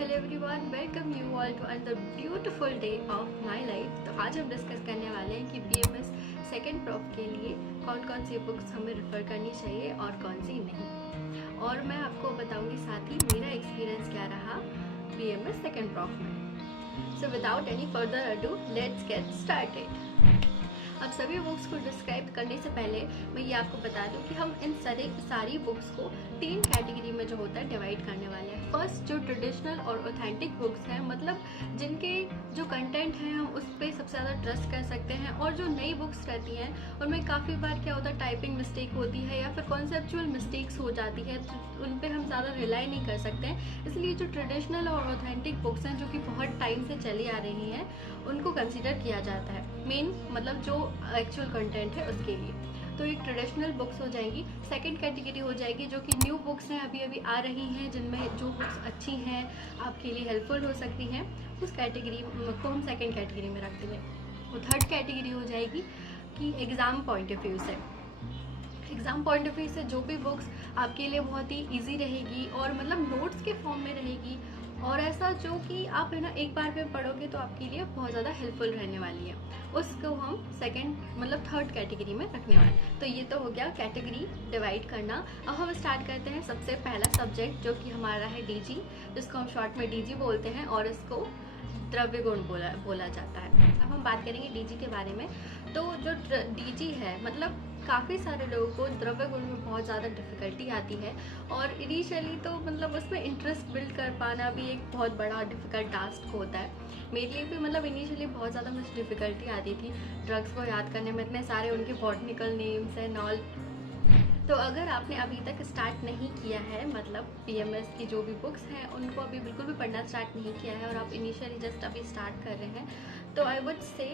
Hello everyone, welcome you all to another beautiful day of my life. तो आज हम discuss करने वाले हैं कि बीएमएस सेकेंड प्रॉफ के लिए कौन कौन सी बुक्स हमें रेफ़र करनी चाहिए और कौन सी नहीं। और मैं आपको बताऊंगी साथ ही मेरा एक्सपीरियंस क्या रहा बीएमएस सेकेंड प्रॉफ में। So without any further ado let's get started. अब सभी बुक्स को डिस्क्राइब करने से पहले मैं ये आपको बता दूं कि हम इन सारी बुक्स को 3 कैटेगरी में जो होता है डिवाइड करने वाले हैं। फर्स्ट जो ट्रेडिशनल और ऑथेंटिक बुक्स हैं, मतलब जिनके जो कंटेंट है हम उस पर सबसे ज़्यादा ट्रस्ट कर सकते हैं, और जो नई बुक्स रहती हैं उनमें काफ़ी बार क्या होता है, टाइपिंग मिस्टेक होती है या फिर कॉन्सेप्चुअल मिस्टेक्स हो जाती है, तो उन पर हम ज़्यादा रिलाई नहीं कर सकते हैं। इसलिए जो ट्रेडिशनल और ऑथेंटिक बुक्स हैं जो कि बहुत टाइम से चली आ रही हैं उनको कंसिडर किया जाता है मेन, मतलब जो एक्चुअल कंटेंट है उसके लिए। तो एक ट्रेडिशनल बुक्स हो जाएंगी। सेकंड कैटेगरी हो जाएगी जो कि न्यू बुक्स हैं, अभी अभी आ रही हैं, जिनमें जो बुक्स अच्छी हैं आपके लिए हेल्पफुल हो सकती हैं, उस कैटेगरी को हम सेकंड कैटेगरी में रखते हैं। और थर्ड कैटेगरी हो जाएगी कि एग्ज़ाम पॉइंट ऑफ व्यू से, एग्ज़ाम पॉइंट ऑफ व्यू से जो भी बुक्स आपके लिए बहुत ही ईजी रहेगी और मतलब नोट्स के फॉर्म में रहेगी, और ऐसा जो कि आप है ना एक बार में पढ़ोगे तो आपके लिए बहुत ज़्यादा हेल्पफुल रहने वाली है, उसको हम सेकंड मतलब थर्ड कैटेगरी में रखने वाले हैं। तो ये तो हो गया कैटेगरी डिवाइड करना। अब हम स्टार्ट करते हैं। सबसे पहला सब्जेक्ट जो कि हमारा है डीजी, जिसको हम शॉर्ट में डीजी बोलते हैं और इसको द्रव्य गुण बोला जाता है। अब हम बात करेंगे डीजी के बारे में। तो जो डीजी है, मतलब काफ़ी सारे लोगों को द्रव्य गुण में बहुत ज़्यादा डिफ़िकल्टी आती है, और इनिशियली तो मतलब उसमें इंटरेस्ट बिल्ड कर पाना भी एक बहुत बड़ा डिफ़िकल्ट टास्क होता है। मेरे लिए भी मतलब इनिशियली बहुत ज़्यादा मुझे डिफ़िकल्टी आती थी ड्रग्स को याद करने में, इतने सारे उनके बॉटनिकल नेम्स एंड ऑल। तो अगर आपने अभी तक स्टार्ट नहीं किया है, मतलब बीएमएस की जो भी बुक्स हैं उनको अभी बिल्कुल भी पढ़ना स्टार्ट नहीं किया है और आप इनिशियली जस्ट अभी स्टार्ट कर रहे हैं, तो आई वुड से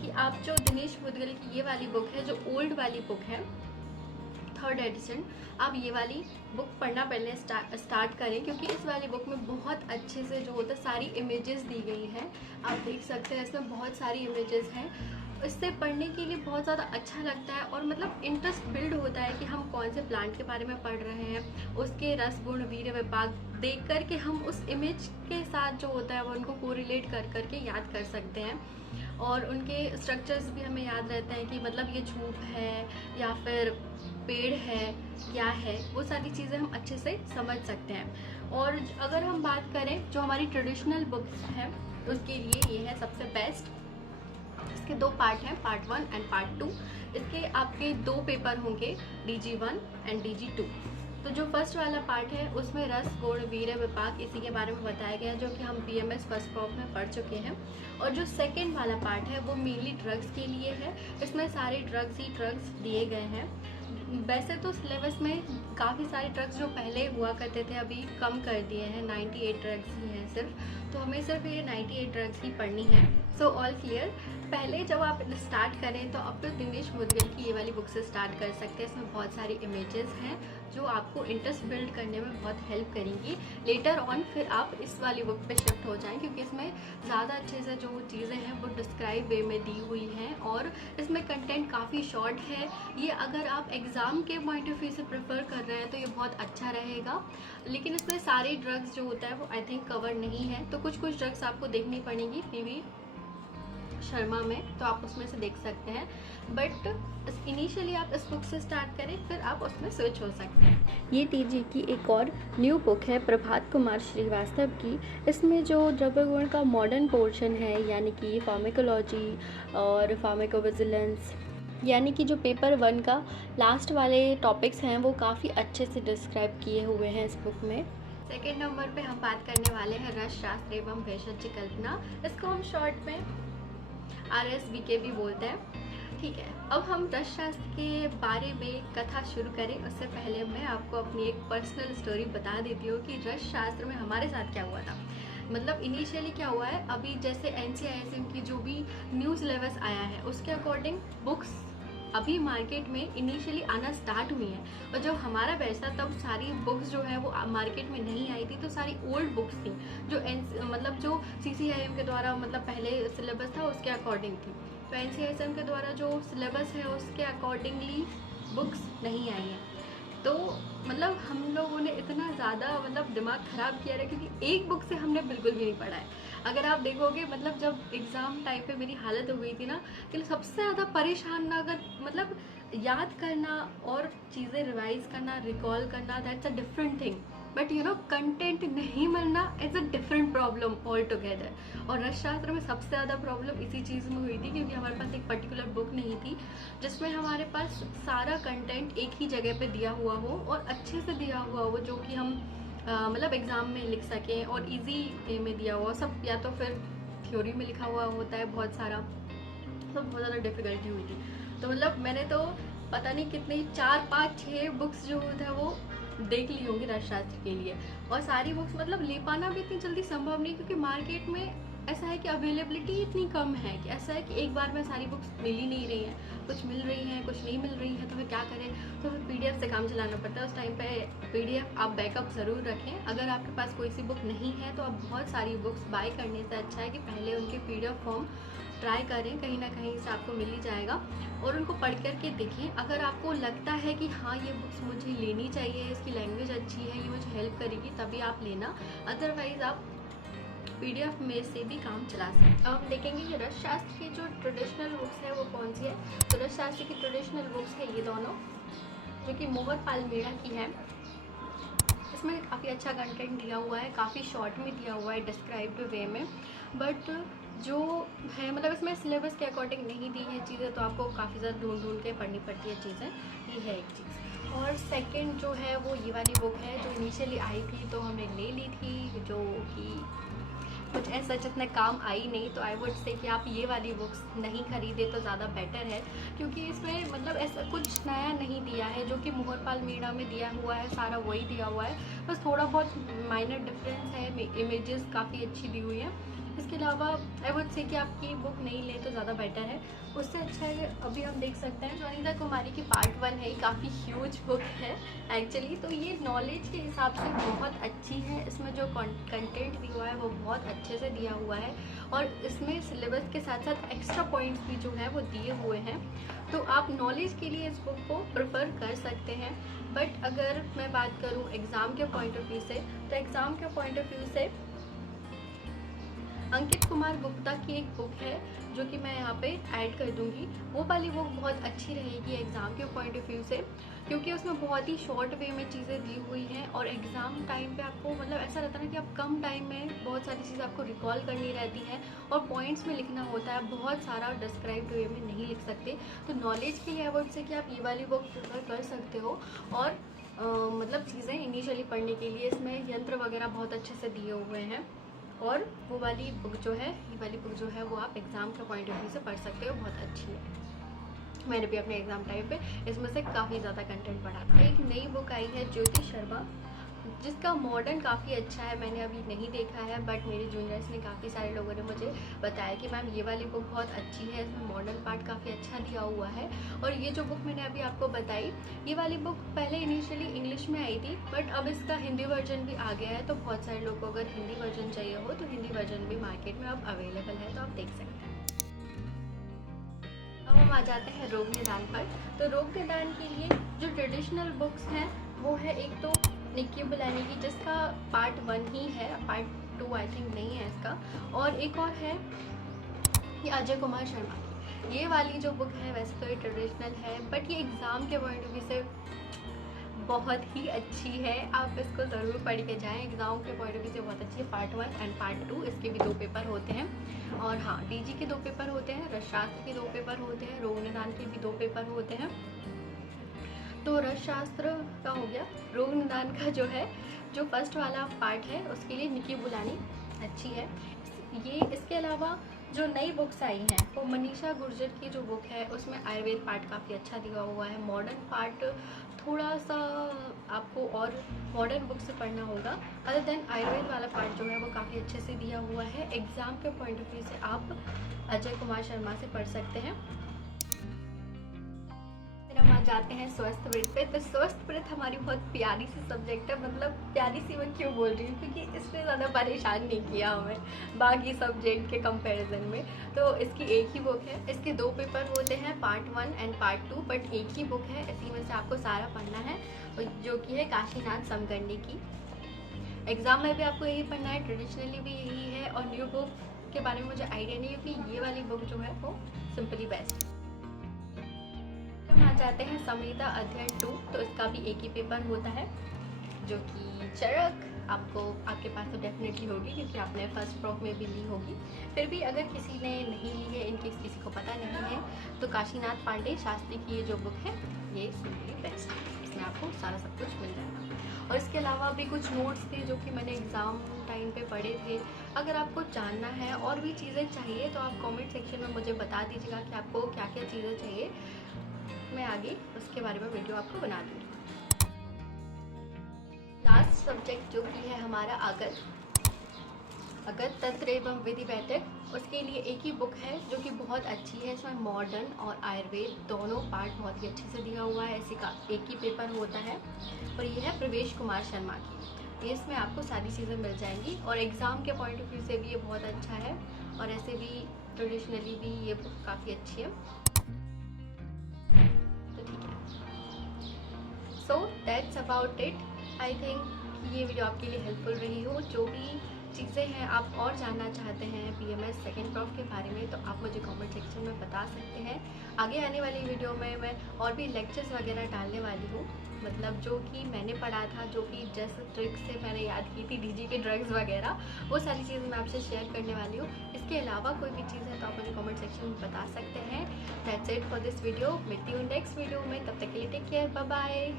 कि आप जो दिनेश मुदगल की ये वाली बुक है, जो ओल्ड वाली बुक है, थर्ड एडिशन, आप ये वाली बुक पढ़ना पहले स्टार्ट करें, क्योंकि इस वाली बुक में बहुत अच्छे से जो होता है सारी इमेजेस दी गई हैं। आप देख सकते हैं इसमें बहुत सारी इमेजेस हैं। इससे पढ़ने के लिए बहुत ज़्यादा अच्छा लगता है और मतलब इंटरेस्ट बिल्ड होता है कि हम कौन से प्लांट के बारे में पढ़ रहे हैं, उसके रस गुण वीर्य विपाक देख कर के हम उस इमेज के साथ जो होता है वो उनको कोरिलेट कर करके याद कर सकते हैं, और उनके स्ट्रक्चर्स भी हमें याद रहते हैं कि मतलब ये झूठ है या फिर पेड़ है, क्या है, वो सारी चीज़ें हम अच्छे से समझ सकते हैं। और अगर हम बात करें जो हमारी ट्रेडिशनल बुक्स हैं उसके लिए ये है सबसे बेस्ट। इसके 2 पार्ट हैं, पार्ट 1 एंड पार्ट 2। इसके आपके 2 पेपर होंगे, DG1 एंड DG2। तो जो फर्स्ट वाला पार्ट है उसमें रस गुण वीर्य विपाक इसी के बारे में बताया गया है, जो कि हम बीएमएस फर्स्ट प्रॉफ में पढ़ चुके हैं। और जो सेकंड वाला पार्ट है वो मेनली ड्रग्स के लिए है। इसमें सारे ड्रग्स दिए गए हैं। वैसे तो सिलेबस में काफ़ी सारे ड्रग्स जो पहले हुआ करते थे अभी कम कर दिए हैं, 98 ड्रग्स ही हैं सिर्फ, तो हमें सिर्फ ये 98 ड्रग्स ही पढ़नी है। So all clear. पहले जब आप स्टार्ट करें तो आप दिनेश मुदगल की ये वाली बुक से स्टार्ट कर सकते हैं। इसमें बहुत सारी इमेजेस हैं जो आपको इंटरेस्ट बिल्ड करने में बहुत हेल्प करेंगी। लेटर ऑन फिर आप इस वाली बुक पे शिफ्ट हो जाएं, क्योंकि इसमें ज़्यादा अच्छे से जो चीज़ें हैं वो डिस्क्राइब वे में दी हुई हैं, और इसमें कंटेंट काफ़ी शॉर्ट है। ये अगर आप एग्ज़ाम के पॉइंट ऑफ व्यू से प्रेफर कर रहे हैं तो ये बहुत अच्छा रहेगा, लेकिन इसमें सारे ड्रग्स जो होता है वो आई थिंक कवर नहीं है, तो कुछ ड्रग्स आपको देखनी पड़ेंगी पीवी शर्मा में, तो आप उसमें से देख सकते हैं। बट इनिशियली आप इस बुक से स्टार्ट करें, फिर आप उसमें स्विच हो सकते हैं। ये टीजी की एक और न्यू बुक है प्रभात कुमार श्रीवास्तव की। इसमें जो द्रव्य गुण का मॉडर्न पोर्शन है, यानी कि फार्मेकोलॉजी और फार्मेकोविजिलेंस, यानी कि जो पेपर 1 का लास्ट वाले टॉपिक्स हैं वो काफ़ी अच्छे से डिस्क्राइब किए हुए हैं इस बुक में। सेकेंड नंबर पे हम बात करने वाले हैं रस शास्त्र एवं भेषज कल्पना। इसको हम शॉर्ट में RSVK भी बोलते हैं। ठीक है, अब हम रस शास्त्र के बारे में कथा शुरू करें उससे पहले मैं आपको अपनी एक पर्सनल स्टोरी बता देती हूँ कि रस शास्त्र में हमारे साथ क्या हुआ था। मतलब इनिशियली क्या हुआ है, अभी जैसे NCISM की जो भी न्यू सिलेबस आया है उसके अकॉर्डिंग बुक्स अभी मार्केट में इनिशियली आना स्टार्ट हुई हैं, और जब हमारा बैच था तब सारी बुक्स जो है वो मार्केट में नहीं आई थी, तो सारी ओल्ड बुक्स थी जो मतलब जो CCIM के द्वारा मतलब पहले सिलेबस था उसके अकॉर्डिंग थी। तो NCISM के द्वारा जो सिलेबस है उसके अकॉर्डिंगली बुक्स नहीं आई हैं। तो मतलब हम लोगों ने इतना ज़्यादा मतलब दिमाग ख़राब किया है, क्योंकि एक बुक से हमने बिल्कुल भी नहीं पढ़ा है। अगर आप देखोगे मतलब जब एग्ज़ाम टाइम पे मेरी हालत हो गई थी ना, कि सबसे ज़्यादा परेशान ना, अगर मतलब याद करना और चीज़ें रिवाइज करना, रिकॉल करना, that's a different thing, but content नहीं मिलना is a different problem all together. और रसशास्त्र में सबसे ज़्यादा प्रॉब्लम इसी चीज़ में हुई थी, क्योंकि हमारे पास एक पर्टिकुलर बुक नहीं थी जिसमें हमारे पास सारा कंटेंट एक ही जगह पे दिया हुआ हो और अच्छे से दिया हुआ हो, जो कि हम मतलब एग्ज़ाम में लिख सकें, और इजी वे में दिया हुआ सब, या तो फिर थ्योरी में लिखा हुआ होता है बहुत सारा, तो बहुत ज़्यादा डिफ़िकल्टी हुई थी। तो मतलब मैंने तो पता नहीं कितनी 4 5 6 बुक्स जो था वो देख ली होंगी रसशास्त्र के लिए। और सारी बुक्स मतलब ले पाना भी इतनी जल्दी संभव नहीं, क्योंकि मार्केट में ऐसा है कि अवेलेबिलिटी इतनी कम है, कि ऐसा है कि एक बार में सारी बुक्स मिल ही नहीं रही हैं, कुछ मिल रही हैं कुछ नहीं मिल रही हैं, तो फिर क्या करें, तो फिर पीडीएफ से काम चलाना पड़ता है। उस टाइम पे पीडीएफ आप बैकअप ज़रूर रखें। अगर आपके पास कोई सी बुक नहीं है तो आप बहुत सारी बुक्स बाय करने से अच्छा है कि पहले उनके पीडीएफ फॉर्म ट्राई करें, कहीं ना कहीं से आपको मिल ही जाएगा, और उनको पढ़ करके देखिए। अगर आपको लगता है कि हाँ ये बुक्स मुझे लेनी चाहिए, इसकी लैंग्वेज अच्छी है, ये मुझे हेल्प करेगी, तभी आप लेना, अदरवाइज़ आप पीडीएफ में से भी काम चला सकते हैं। अब हम देखेंगे कि रसशास्त्र की जो ट्रेडिशनल बुक्स है वो कौन सी है। तो रसशास्त्र की ट्रेडिशनल बुक्स है ये दोनों, जो कि मोहर पाल मीणा की है। इसमें काफ़ी अच्छा कंटेंट दिया हुआ है, काफ़ी शॉर्ट में दिया हुआ है, डिस्क्राइब्ड वे में, बट जो है मतलब इसमें सिलेबस के अकॉर्डिंग नहीं दी है चीज़ें, तो आपको काफ़ी ज़्यादा ढूंढ ढूंढ के पढ़नी पड़ती है चीज़ें, ये है एक चीज़। और सेकंड जो है वो ये वाली बुक है, जो इनिशियली आई थी तो हमने ले ली थी, जो कि कुछ ऐसा जितना काम आई नहीं, तो आई वुड से कि आप ये वाली बुक्स नहीं खरीदे तो ज़्यादा बेटर है, क्योंकि इसमें मतलब ऐसा कुछ नया नहीं दिया है। जो कि मोहर पाल मीणा में दिया हुआ है सारा वही दिया हुआ है, बस थोड़ा बहुत माइनर डिफरेंस है, इमेजेस काफ़ी अच्छी दी हुई है। इसके अलावा आई वुड से कि आप ये बुक नहीं लें तो ज़्यादा बेटर है। उससे अच्छा है अभी हम देख सकते हैं जो अनीता कुमारी की पार्ट 1 है, ये काफ़ी ह्यूज बुक है एक्चुअली, तो ये नॉलेज के हिसाब से बहुत अच्छी है। इसमें जो कंटेंट दिया हुआ है वो बहुत अच्छे से दिया हुआ है, और इसमें सिलेबस के साथ साथ एक्स्ट्रा पॉइंट्स भी जो है वो दिए हुए हैं, तो आप नॉलेज के लिए इस बुक को प्रेफर कर सकते हैं। बट अगर मैं बात करूँ एग्ज़ाम के पॉइंट ऑफ व्यू से, तो एग्ज़ाम के पॉइंट ऑफ व्यू से अंकित कुमार गुप्ता की एक बुक है जो कि मैं यहाँ पे ऐड कर दूँगी, वो वाली बुक बहुत अच्छी रहेगी एग्ज़ाम के पॉइंट ऑफ व्यू से, क्योंकि उसमें बहुत ही शॉर्ट वे में चीज़ें दी हुई हैं, और एग्ज़ाम टाइम पे आपको मतलब ऐसा रहता है ना कि आप कम टाइम में बहुत सारी चीज़ें आपको रिकॉल करनी रहती हैं, और पॉइंट्स में लिखना होता है, बहुत सारा डिस्क्राइब्ड वे में नहीं लिख सकते। तो नॉलेज के लिए अवॉइड से कि आप ये वाली बुक प्रेफर कर सकते हो। और मतलब चीज़ें इनिशियली पढ़ने के लिए इसमें यंत्र वगैरह बहुत अच्छे से दिए हुए हैं, और वो वाली बुक जो है, ये वाली बुक जो है वो आप एग्ज़ाम के पॉइंट ऑफ व्यू से पढ़ सकते हो, बहुत अच्छी है। मैंने भी अपने एग्ज़ाम टाइम पे इसमें से काफ़ी ज़्यादा कंटेंट पढ़ा था। एक नई बुक आई है ज्योति शर्मा, जिसका मॉडर्न काफ़ी अच्छा है, मैंने अभी नहीं देखा है, बट मेरे जूनियर्स ने काफ़ी सारे लोगों ने मुझे बताया कि मैम ये वाली बुक बहुत अच्छी है, इसमें मॉडर्न पार्ट काफ़ी अच्छा दिया हुआ है। और ये जो बुक मैंने अभी आपको बताई, ये वाली बुक पहले इनिशियली इंग्लिश में आई थी, बट अब इसका हिंदी वर्जन भी आ गया है, तो बहुत सारे लोगों को अगर हिंदी वर्जन चाहिए हो तो हिंदी वर्जन भी मार्केट में अब अवेलेबल है, तो आप देख सकते हैं। अब हम आ जाते हैं रोग निदान पर। तो रोग निदान के लिए जो ट्रेडिशनल बुक्स हैं वो है एक तो निक्की बुलानी की, जिसका पार्ट 1 ही है, पार्ट 2 आई थिंक नहीं है इसका, और एक और है ये अजय कुमार शर्मा की। ये वाली जो बुक है वैसे तो ये ट्रेडिशनल है, बट ये एग्ज़ाम के पॉइंट ऑफ व्यू से बहुत ही अच्छी है, आप इसको ज़रूर पढ़ के जाएँ, एग्ज़ाम के पॉइंट ऑफ व्यू से बहुत अच्छी है। पार्ट 1 एंड पार्ट 2 इसके भी 2 पेपर होते हैं, और हाँ डीजी के 2 पेपर होते हैं, रसशास्त्र के 2 पेपर होते हैं, रोग निदान के भी 2 पेपर होते हैं। तो रसशास्त्र का हो गया। रोग निदान का जो है, जो फर्स्ट वाला पार्ट है उसके लिए निकी बुलानी अच्छी है। ये इसके अलावा जो नई बुक्स आई हैं वो मनीषा गुर्जर की जो बुक है उसमें आयुर्वेद पार्ट काफ़ी अच्छा दिया हुआ है, मॉडर्न पार्ट थोड़ा सा आपको और मॉडर्न बुक से पढ़ना होगा, अदर देन आयुर्वेद वाला पार्ट जो है वो काफ़ी अच्छे से दिया हुआ है। एग्ज़ाम के पॉइंट ऑफ व्यू से आप अजय कुमार शर्मा से पढ़ सकते हैं। फिर हम आ जाते हैं स्वस्थ वृत्त पे। तो स्वस्थ वृत्त हमारी बहुत प्यारी सी सब्जेक्ट है, मतलब प्यारी सी मैं क्यों बोल रही हूँ, क्योंकि इसने ज़्यादा परेशान नहीं किया हमें बाकी सब्जेक्ट के कंपैरिजन में। तो इसकी एक ही बुक है, इसके 2 पेपर होते हैं, पार्ट 1 एंड पार्ट 2, बट एक ही बुक है, इसी में से आपको सारा पढ़ना है, जो कि है काशीनाथ समगंडी की। एग्ज़ाम में भी आपको यही पढ़ना है, ट्रेडिशनली भी यही है, और न्यू बुक के बारे में मुझे आइडिया नहीं है कि ये वाली बुक जो है वो सिंपली बेस्ट। हम आ जाते हैं संहिता अध्ययन 2। तो इसका भी एक ही पेपर होता है, जो कि चरक आपको आपके पास तो डेफिनेटली होगी, क्योंकि आपने फर्स्ट प्रॉफ में भी ली होगी। फिर भी अगर किसी ने नहीं ली है, इनकेस किसी को पता नहीं है, तो काशीनाथ पांडे शास्त्री की ये जो बुक है ये सिंपली बेस्ट है, इसमें आपको सारा सब कुछ मिल जाएगा। और इसके अलावा भी कुछ नोट्स थे जो कि मैंने एग्ज़ाम टाइम पे पढ़े थे। अगर आपको जानना है और भी चीज़ें चाहिए तो आप कमेंट सेक्शन में मुझे बता दीजिएगा कि आपको क्या क्या चीज़ें चाहिए, मैं आगे उसके बारे में वीडियो आपको बना दूँगी। लास्ट सब्जेक्ट जो कि है हमारा अगत तंत्र एवं विधि वैदिक, उसके लिए एक ही बुक है जो कि बहुत अच्छी है। इसमें मॉडर्न और आयुर्वेद दोनों पार्ट बहुत ही अच्छे से दिया हुआ है। इसी का एक ही पेपर होता है, और ये है प्रवेश कुमार शर्मा की। ये इसमें आपको सारी चीज़ें मिल जाएंगी, और एग्ज़ाम के पॉइंट ऑफ व्यू से भी ये बहुत अच्छा है, और ऐसे भी ट्रेडिशनली भी ये बुक काफ़ी अच्छी है। तो ठीक है, so that's about it. I think ये वीडियो आपके लिए हेल्पफुल रही हो। जो भी चीज़ें हैं आप और जानना चाहते हैं बीएमएस सेकेंड प्रॉफ के बारे में, तो आप मुझे कमेंट सेक्शन में बता सकते हैं। आगे आने वाली वीडियो में मैं और भी लेक्चर्स वगैरह डालने वाली हूँ, मतलब जो कि मैंने पढ़ा था, जो कि जैसे ट्रिक्स से मैंने याद की थी, डीजी के ड्रग्स वगैरह, वो सारी चीज़ें मैं आपसे शेयर करने वाली हूँ। इसके अलावा कोई भी चीज़ है तो आप मुझे कमेंट सेक्शन में बता सकते हैं। That's it for this video. मिलती हूँ नेक्स्ट वीडियो में, तब तक के लिए टेक केयर, बाय बाय।